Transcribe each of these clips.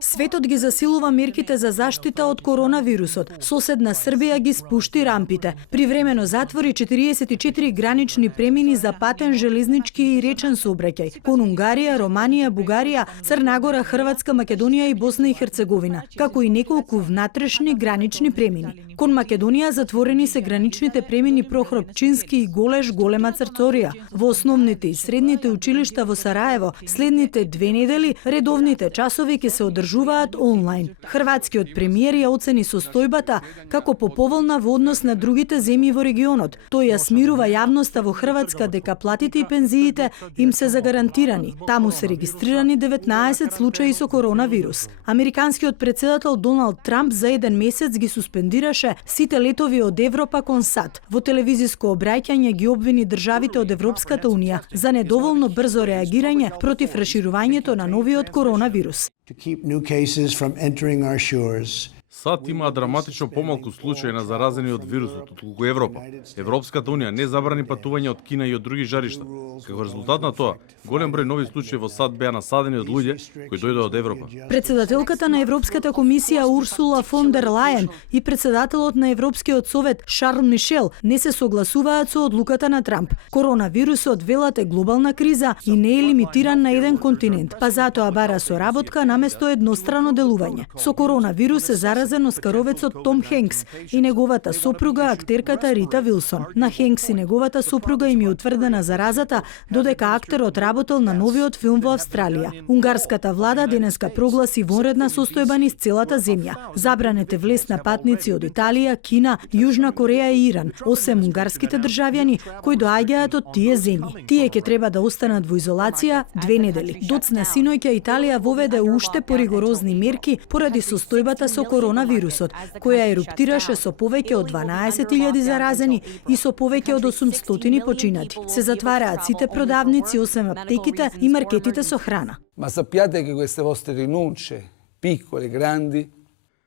Светот ги засилува мерките за заштита од коронавирусот. Соседна Србија ги спушти рампите. Привремено затвори 44 гранични премини за патен, железнички и речен сообраќај кон Унгарија, Романија, Бугарија, Црна Гора, Хрватска, Македонија и Босна и Херцеговина, како и неколку внатрешни гранични премини. Кон Македонија затворени се граничните премини Прохропчински и Голеш, Голема Црцорија. Во основните и средните училишта во Сараево следните 2 недели редовните часови ќе се одржуваат онлайн. Хрватскиот премиер ја оцени состојбата како поповолна во однос на другите земји во регионот. Тој ја смирува јавноста во Хрватска дека платите и пензиите им се загарантирани. Таму се регистрирани 19 случаи со коронавирус. Американскиот претседател Доналд Трамп за 1 месец ги суспендираше сите летови од Европа кон САД. Во телевизиско обраќање ги обвини државите од Европската унија за недоволно брзо реагирање против расширувањето на новиот коронавирус. САД има драматично помалку случаи на заразени од вирусот отколку Европа. Европската унија не забрани патување од Кина и од други жаришта. Како резултат на тоа, голем број нови случаи во САД беа насадени од луѓе кои дојдоа од Европа. Председателката на Европската комисија Урсула фон дер Лајен и председателот на Европскиот совет Шарл Мишел не се согласуваат со одлуката на Трамп. Коронавирусот, велат, е глобална криза и не е лимитиран на еден континент, па затоа бара соработка наместо еднострано делување. Со коронавирус е заразен оскаровецот Том Хенкс и неговата сопруга актерката Рита Вилсон. На Хенкс и неговата сопруга им е утврдена заразата додека актерот работел на новиот филм во Австралија. Унгарската влада денеска прогласи вонредна состојба низ целата земја. Забранете влез на патници од Италија, Кина, Јужна Кореја и Иран, осем унгарските државјани кои доаѓаат од тие земји. Тие ќе треба да останат во изолација 2 недели. Доцна синоќа Италија воведе уште поригорозни мерки поради состојбата со коронавирусот, која еруптираше со повеќе од 12.000 заразени и со повеќе од 800 починати. Се затвараат сите продавници освен аптеките и маркетите со храна. Ma sappiate che queste vostre rinunce, piccole, grandi,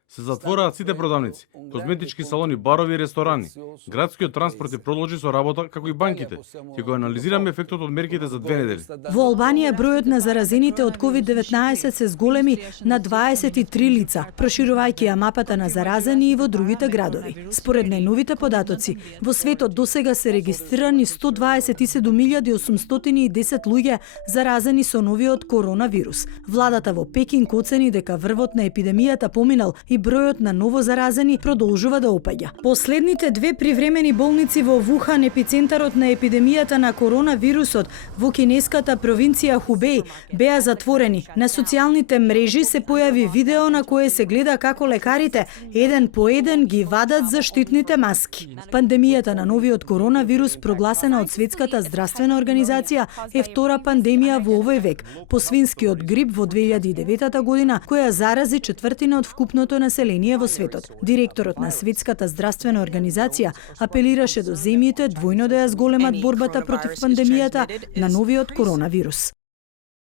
Се затвораат сите продавници, козметички салони, барови и ресторани. Градскиот транспорт ја продолжи со работа, како и банките. Ќе го анализираме ефектот од мерките за 2 недели. Во Албанија бројот на заразените од COVID-19 се зголеми на 23 лица, проширувајќи ја мапата на заразени и во другите градови. Според најновите податоци, во светот досега се регистрирани 127.810 луѓе заразени со новиот коронавирус. Владата во Пекинг оцени дека врвот на епидемијата поминал и бројот на ново заразени продолжува да опаѓа. Последните 2 привремени болници во Вухан, епицентарот на епидемијата на коронавирусот во кинеската провинција Хубеј, беа затворени. На социјалните мрежи се појави видео на кое се гледа како лекарите еден по еден ги вадат заштитните маски. Пандемијата на новиот коронавирус, прогласена од Светската здравствена организација, е втора пандемија во овој век, по свинскиот грип во 2009 година, која зарази четвртина од вкупното население во светот. Директорот на Светската здравствена организација апелираше до земјите двојно да ја зголемат борбата против пандемијата на новиот коронавирус.